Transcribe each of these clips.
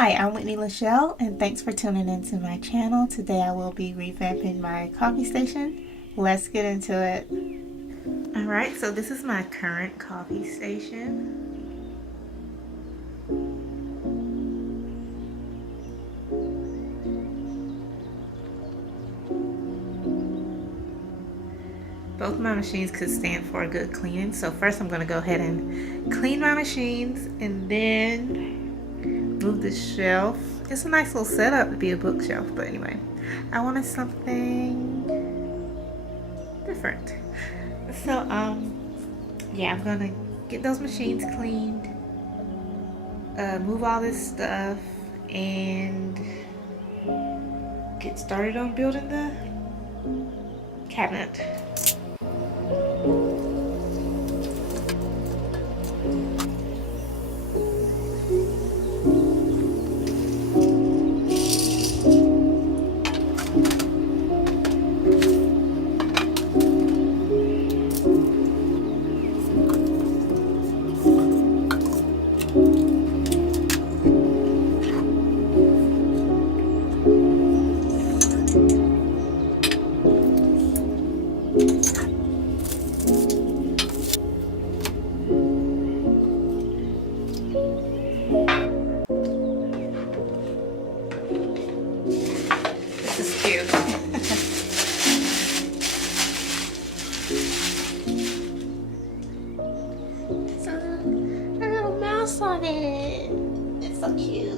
Hi, I'm Whitney Lachelle, and thanks for tuning into my channel. Today I will be revamping my coffee station. Let's get into it. Alright, so this is my current coffee station. Both my machines could stand for a good cleaning, so first I'm going to go ahead and clean my machines and then move the shelf. It's a nice little setup to be a bookshelf, but anyway, I wanted something different. So yeah, I'm gonna get those machines cleaned, move all this stuff, and get started on building the cabinet. On it. It's so cute.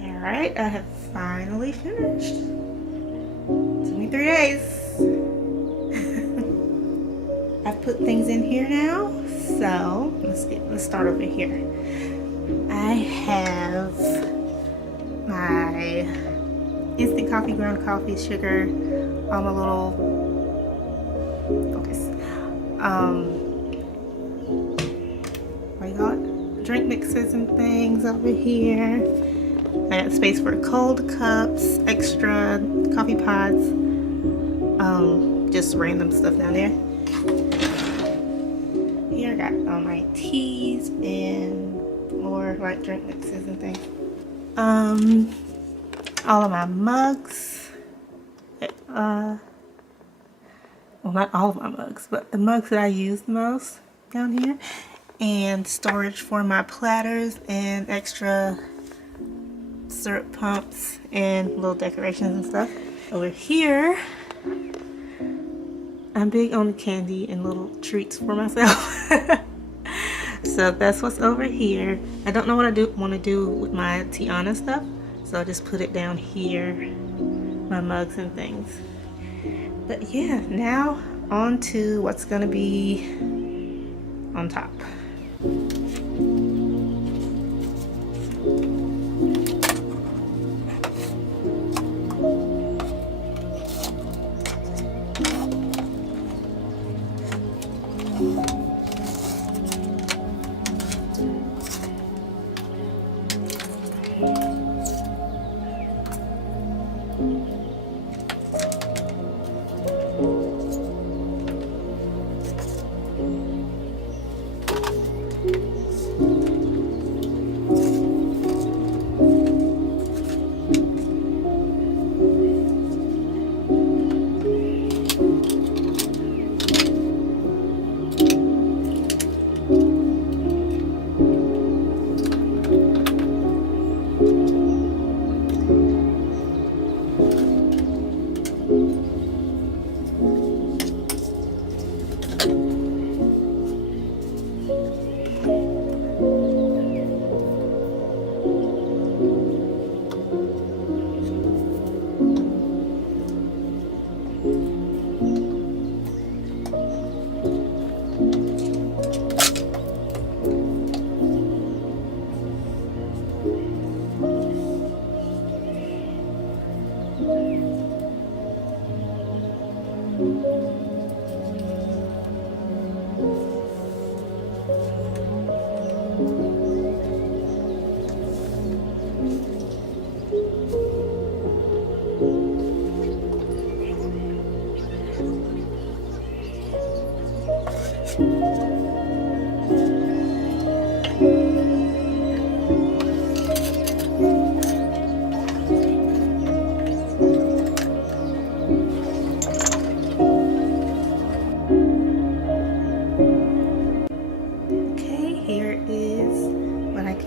Alright, I have finally finished. Took me 3 days. I've put things in here now, so let's start over here. I have my instant coffee, ground coffee, sugar, all my little what do you call it? Drink mixes and things over here. I got space for cold cups, extra coffee pods, just random stuff down there. Here I got all my teas and more like drink mixes and things. All of my mugs. Well, not all of my mugs, but the mugs that I use the most down here. And storage for my platters and extra syrup pumps and little decorations and stuff. Over here, I'm big on candy and little treats for myself. So that's what's over here. I don't know what I want to do with my Tiana stuff, so I just put it down here, my mugs and things. But yeah, now on to what's gonna be on top.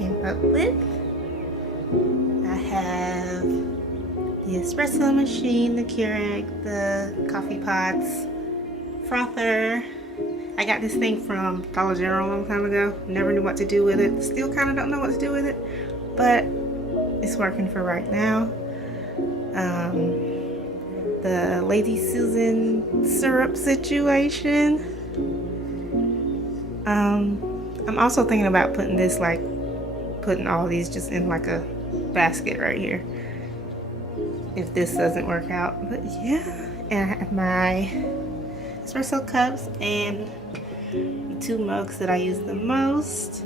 came up with. I have the espresso machine, the Keurig, the coffee pots, frother. I got this thing from Dollar General a long time ago. Never knew what to do with it. Still kind of don't know what to do with it, but it's working for right now. The Lady Susan syrup situation. I'm also thinking about putting all these just in like a basket right here if this doesn't work out. But yeah, and I have my espresso cups and the 2 mugs that I use the most,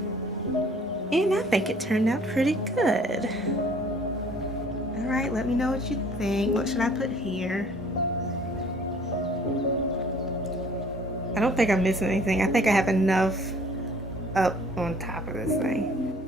and I think it turned out pretty good. Alright, let me know what you think. What should I put here? I don't think I'm missing anything. I think I have enough up on top of this thing.